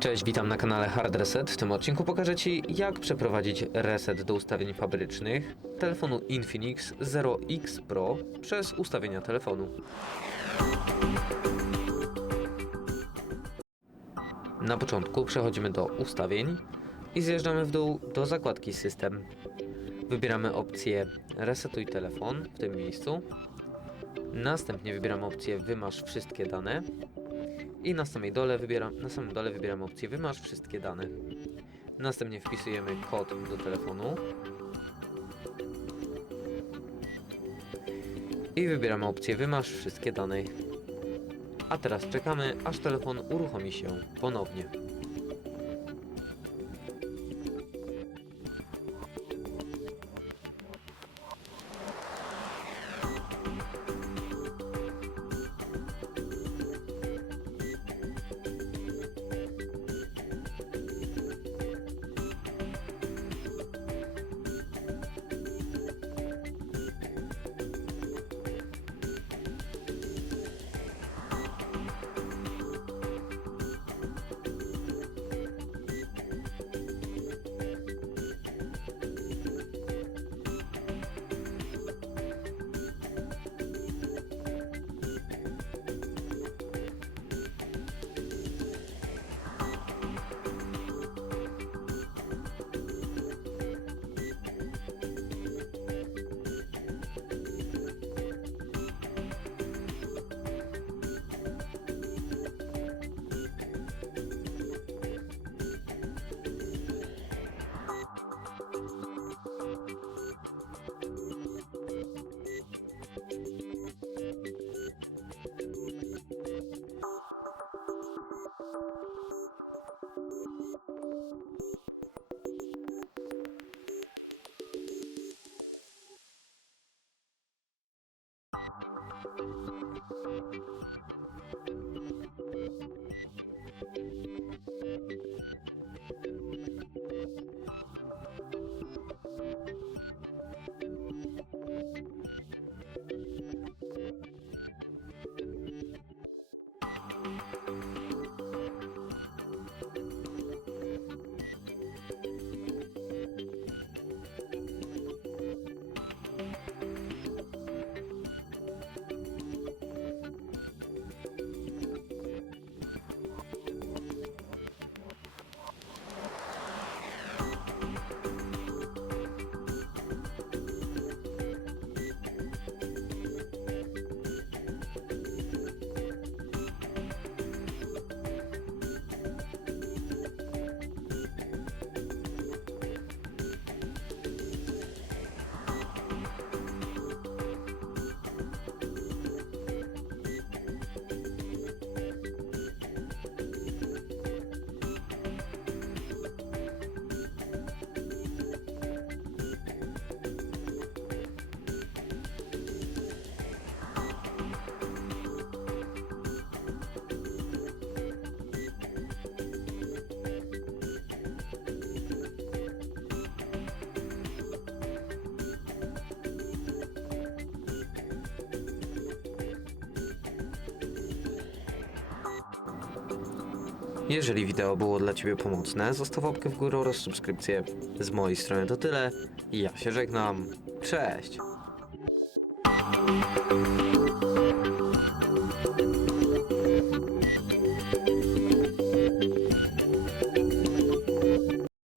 Cześć, witam na kanale Hard Reset. W tym odcinku pokażę Ci, jak przeprowadzić reset do ustawień fabrycznych telefonu INFINIX Zero X Pro przez ustawienia telefonu. Na początku przechodzimy do ustawień i zjeżdżamy w dół do zakładki System. Wybieramy opcję Resetuj telefon w tym miejscu. Następnie wybieramy opcję Wymasz wszystkie dane. I na samym dole wybieramy opcję Wymasz wszystkie dane. Następnie wpisujemy kod do telefonu. I wybieramy opcję Wymasz wszystkie dane. A teraz czekamy, aż telefon uruchomi się ponownie. Jeżeli wideo było dla Ciebie pomocne, zostaw łapkę w górę oraz subskrypcję. Z mojej strony to tyle. Ja się żegnam. Cześć!